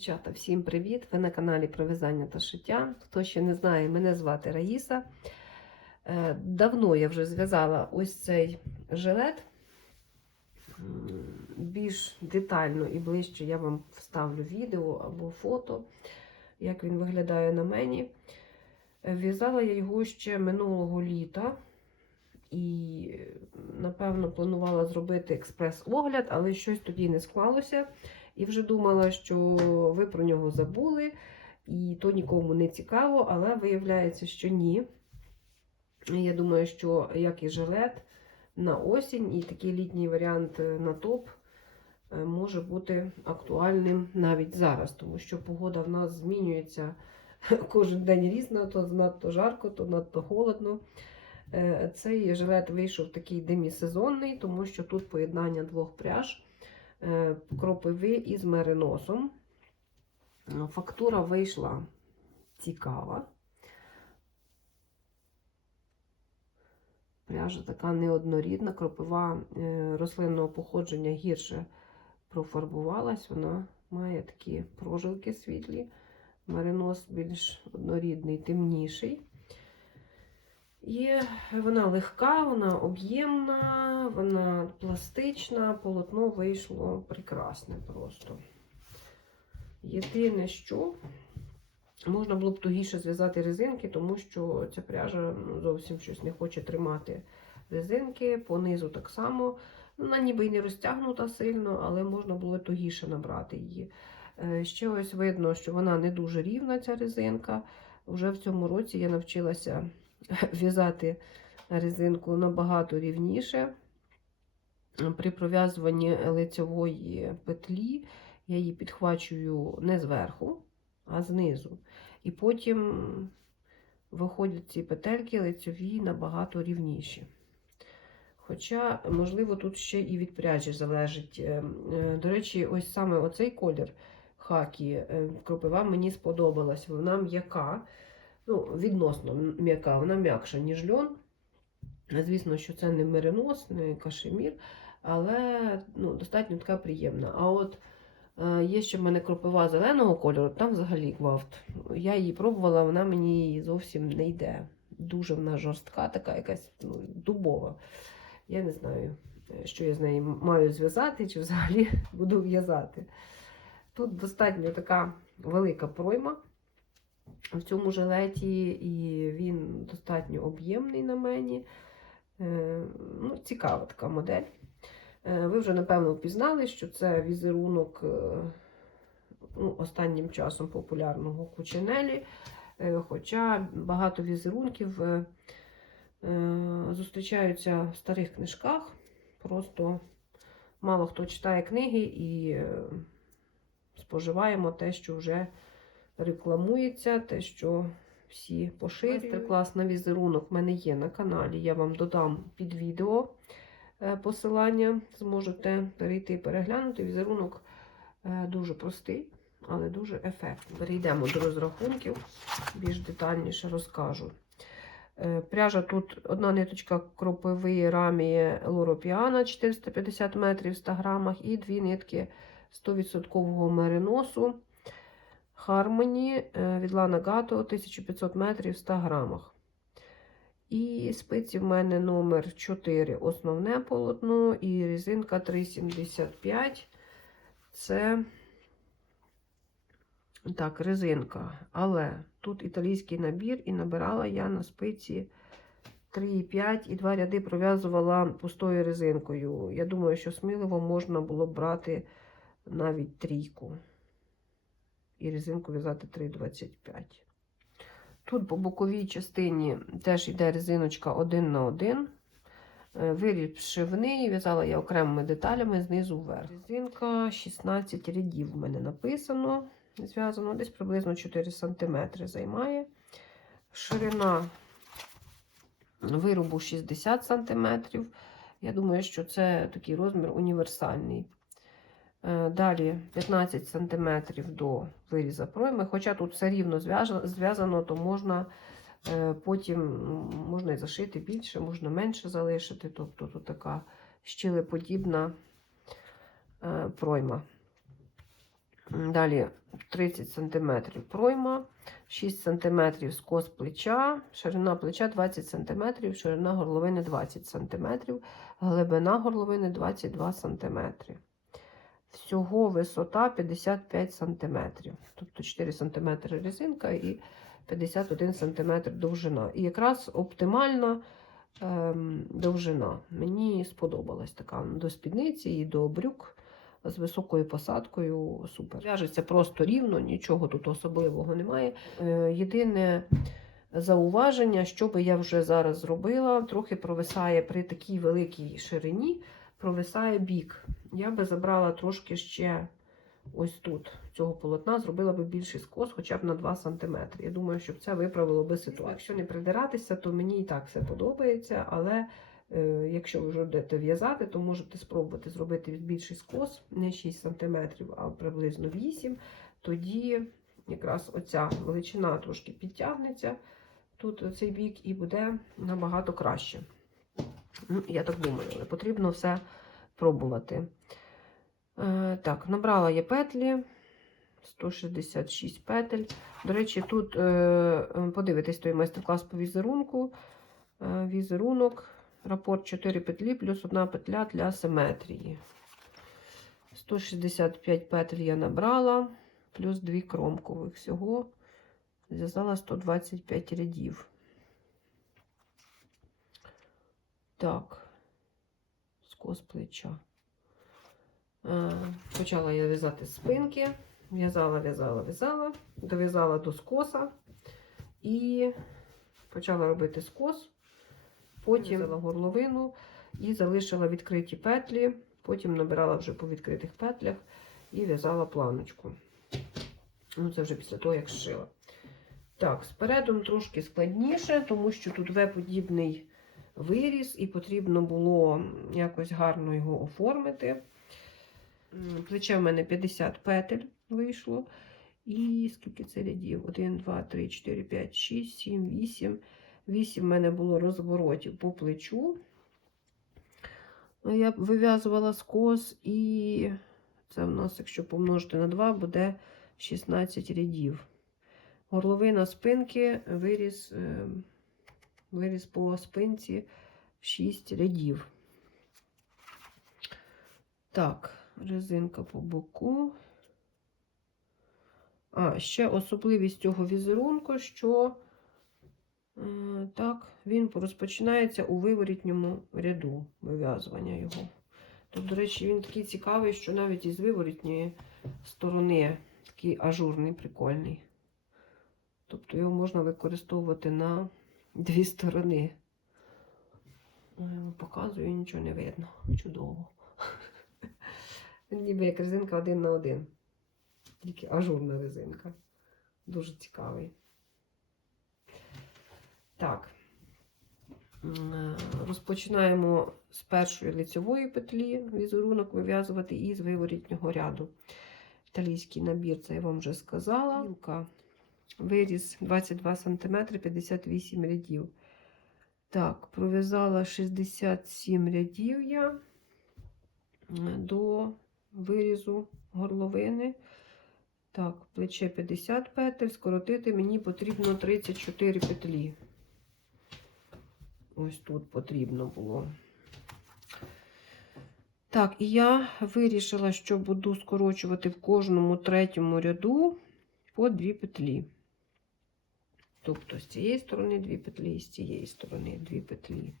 Дівчата, всім привіт! Ви на каналі про в'язання та шиття. Хто ще не знає, мене звати Раїса. Е, Давно я вже зв'язала ось цей жилет. Більш детально і ближче я вам вставлю відео або фото, як він виглядає на мені. Е, В'язала я його ще минулого літа. І, напевно, планувала зробити експрес-огляд, але щось тоді не склалося. І вже думала, що ви про нього забули, і то нікому не цікаво, але виявляється, що ні. Я думаю, що як і жилет на осінь, і такий літній варіант е, на топ е, може бути актуальним навіть зараз, тому що погода в нас змінюється кожен день різна, то надто жарко, то надто холодно. Е, Цей жилет вийшов такий демісезонний, тому що тут поєднання двох пряж кропиви із мериносом. Е, Фактура вийшла цікава. Пряжа така неоднорідна, кропива е, рослинного походження гірше профарбувалась, вона має такі прожилки світлі. Меринос більш однорідний, темніший. І вона легка, вона об'ємна, вона пластична, полотно вийшло прекрасне просто. Єдине, що можна було б тугіше зв'язати резинки, тому що ця пряжа ну, зовсім щось не хоче тримати резинки, понизу так само. Вона ніби й не розтягнута сильно, але можна було тугіше набрати її. Е, Ще ось видно, що вона не дуже рівна, ця резинка. Уже в цьому році я навчилася в'язати резинку набагато рівніше. При пров'язуванні лицевої петлі я її підхвачую не зверху, а знизу. І потім виходять ці петельки лицеві набагато рівніші. Хоча, можливо, тут ще і від пряжі залежить. Е, е, До речі, ось саме оцей колір хакі е, кропива мені сподобалась. Вона м'яка, ну, відносно м'яка, вона м'якша, ніж льон. Звісно, що це не меринос, не кашемір, але ну, достатньо така приємна. А от е, є ще в мене кропива зеленого кольору, там взагалі гвалт. Я її пробувала, вона мені зовсім не йде. Дуже вона жорстка, така якась ну, дубова. Я не знаю, е, що я з нею маю зв'язати, чи взагалі буду в'язати. Тут достатньо така велика пройма в цьому жилеті, і він достатньо об'ємний на мені. Е, Ну, Цікава така модель. Е, Ви вже, напевно, впізнали, що це візерунок е, ну, останнім часом популярного кученелі. Хоча багато візерунків зустрічаються в старих книжках. Просто мало хто читає книги і споживаємо те, що вже рекламується, те, що всі поширюють. Майстер-клас на візерунок в мене є на каналі. Я вам додам під відео е, посилання. Зможете перейти і переглянути. Візерунок е, дуже простий, але дуже ефектний. Перейдемо до розрахунків, більш детальніше розкажу. Е, Пряжа тут одна ниточка кропиви рамії Лоропіана 450 метрів в 100 грамах, і дві нитки 100% мериносу Harmony е, від Lana Gato 1500 метрів в 100 грамах. І спиці в мене номер 4 основне полотно, і резинка 3,75. Це так, резинка. Але тут італійський набір, і набирала я на спиці 3,5 і два ряди пров'язувала пустою резинкою. Я думаю, що сміливо можна було брати навіть трійку. І резинку в'язати 3,25. Тут по боковій частині теж йде резиночка 1 на 1. Е, Виріб шивний, в'язала я окремими деталями знизу вверх. Резинка 16 рядів в мене написано. Зв'язано десь приблизно 4 см займає. Ширина виробу 60 см. Я думаю, що це такий розмір універсальний. Е, Далі 15 см до виріза пройми. Хоча тут все рівно зв'язано, то можна е, потім можна і зашити більше, можна менше залишити. Тобто тут така щілеподібна е, пройма. Далі 30 см пройма, 6 см скос плеча, ширина плеча 20 см, ширина горловини 20 см, глибина горловини 22 см. Всього висота 55 см. Тобто 4 см резинка і 51 см довжина. І якраз оптимальна ем, довжина. Мені сподобалась така до спідниці і до брюк з високою посадкою. Супер. В'яжеться просто рівно, нічого тут особливого немає. Е, єдине зауваження, що би я вже зараз зробила, трохи провисає при такій великій ширині, провисає бік. Я би забрала трошки ще ось тут цього полотна, зробила би більший скос хоча б на 2 см. Я думаю, щоб це виправило би ситуацію. Якщо не придиратися, то мені і так все подобається, але е, якщо ви вже будете в'язати, то можете спробувати зробити більший скос, не 6 см, а приблизно 8 Тоді якраз оця величина трошки підтягнеться тут цей бік і буде набагато краще. Я так думаю, але потрібно все пробувати. Е, Так, набрала я петлі. 166 петель. До речі, тут е, подивитесь той майстер-клас по візерунку. Е, візерунок, рапорт 4 петлі, плюс одна петля для симетрії. 165 петель я набрала, плюс 2 кромкових. Всього зв'язала 125 рядів. Так, скос плеча. Е, Почала я в'язати спинки, в'язала, в'язала, в'язала, дов'язала до скоса і почала робити скос, потім взяла горловину і залишила відкриті петлі, потім набирала вже по відкритих петлях і в'язала планочку. Ну, це вже після того, як зшила. Так, спереду трошки складніше, тому що тут В-подібний виріс, і потрібно було якось гарно його оформити. Плече в мене 50 петель вийшло. І скільки це рядів? 1, 2, 3, 4, 5, 6, 7, 8. 8 в мене було розворотів по плечу. Я вив'язувала скос, і це в нас, якщо помножити на 2, буде 16 рядів. Горловина спинки виріс, е, виріс по спинці 6 рядів. Так, резинка по боку. А, ще особливість цього візерунку, що е, так, він розпочинається у виворітньому ряду вив'язування його. Тут, до речі, він такий цікавий, що навіть із виворітньої сторони такий ажурний, прикольний. Тобто його можна використовувати на дві сторони. Ну, показую, нічого не видно. Чудово. Ніби як резинка один на один. Тільки ажурна резинка. Дуже цікавий. Так. Е, Розпочинаємо з першої лицьової петлі візерунок вив'язувати і з виворітнього ряду. Італійський набір, це я вам вже сказала. Виріс 22 см 58 рядів. Так, пров'язала 67 рядів я е, до вирізу горловини. Так, плече 50 петель, скоротити мені потрібно 34 петлі. Ось тут потрібно було. Так, і я вирішила, що буду скорочувати в кожному третьому ряду по 2 петлі. Тобто з цієї сторони 2 петлі, і з цієї сторони 2 петлі.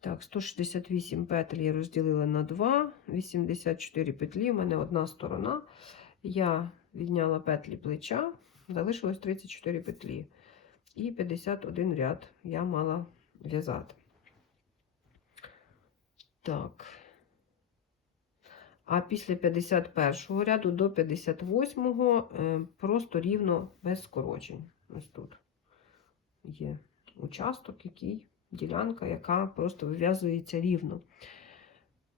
Так, 168 петель я розділила на 2, 84 петлі, у мене одна сторона. Я відняла петлі плеча, залишилось 34 петлі. І 51 ряд я мала в'язати. Так. А після 51 ряду до 58 е, просто рівно без скорочень. Ось тут є участок, який, ділянка, яка просто вив'язується рівно.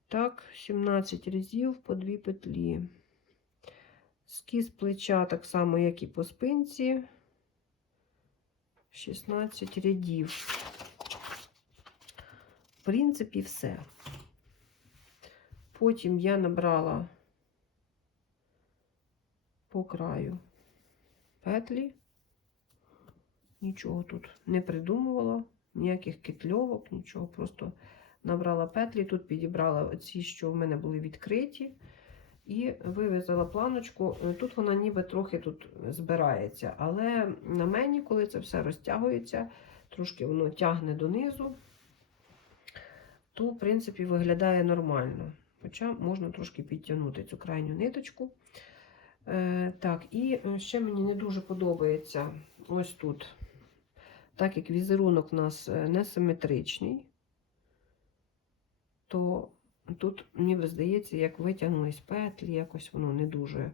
Так, 17 разів по 2 петлі. Скіз плеча так само, як і по спинці. 16 рядів. В принципі, все. Потім я набрала по краю петлі. Нічого тут не придумувала, ніяких китльовок, нічого. Просто набрала петлі, тут підібрала оці, що в мене були відкриті. І вив'язала планочку. Е, Тут вона ніби трохи тут збирається. Але на мені, коли це все розтягується, трошки воно тягне донизу, то, в принципі, виглядає нормально. Хоча можна трошки підтягнути цю крайню ниточку. Е, так, і е, ще мені не дуже подобається ось тут. Так як візерунок у нас е, несиметричний, то тут, мені здається, як витягнулись петлі, якось воно не дуже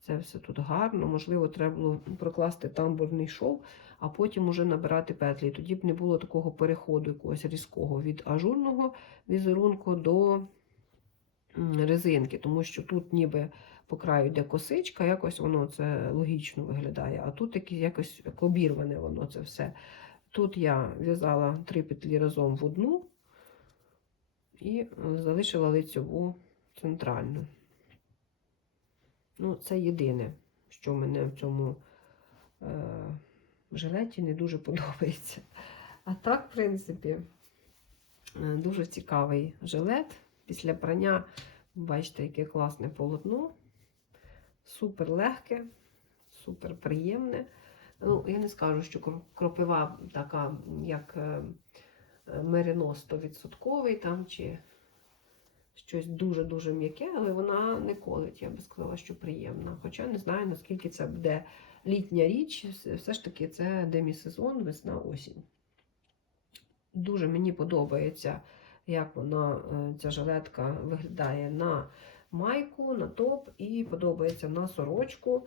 це все тут гарно. Можливо, треба було прокласти тамбурний шов, а потім уже набирати петлі. Тоді б не було такого переходу якогось різкого від ажурного візерунку до резинки, тому що тут ніби по краю йде косичка, якось воно це логічно виглядає, а тут якось, обірване воно це все. Тут я в'язала три петлі разом в одну і залишила лицьову центральну. Ну, це єдине, що мене в цьому е, жилеті не дуже подобається. А так, в принципі, е, дуже цікавий жилет. Після прання, бачите, яке класне полотно. Супер легке, супер приємне. Ну, я не скажу, що кропива така, як меринос 100% там, чи щось дуже-дуже м'яке, але вона не колить, я би сказала, що приємна. Хоча не знаю, наскільки це буде літня річ, все- все ж таки це демісезон, весна, осінь. Дуже мені подобається, як вона, е, ця жилетка виглядає на майку, на топ і подобається на сорочку.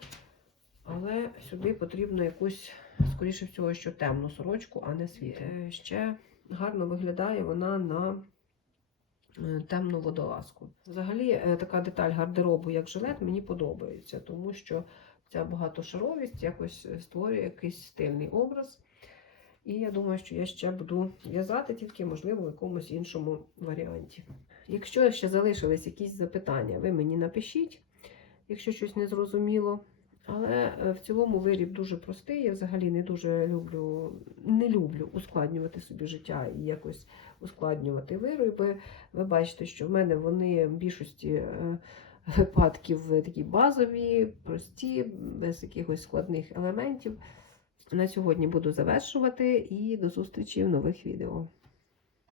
Але сюди потрібно якусь, скоріше всього, що темну сорочку, а не світлу. Е, Ще гарно виглядає вона на е, темну водолазку. Взагалі, е, така деталь гардеробу, як жилет, мені подобається, тому що ця багатошаровість якось створює якийсь стильний образ. І я думаю, що я ще буду в'язати, тільки, можливо, в якомусь іншому варіанті. Якщо ще залишились якісь запитання, ви мені напишіть, якщо щось не зрозуміло. Але е, в цілому виріб дуже простий. Я взагалі не дуже люблю, не люблю ускладнювати собі життя і якось ускладнювати вироби. Ви бачите, що в мене вони в більшості е, випадків такі базові, прості, без якихось складних елементів. На сьогодні буду завершувати і до зустрічі в нових відео.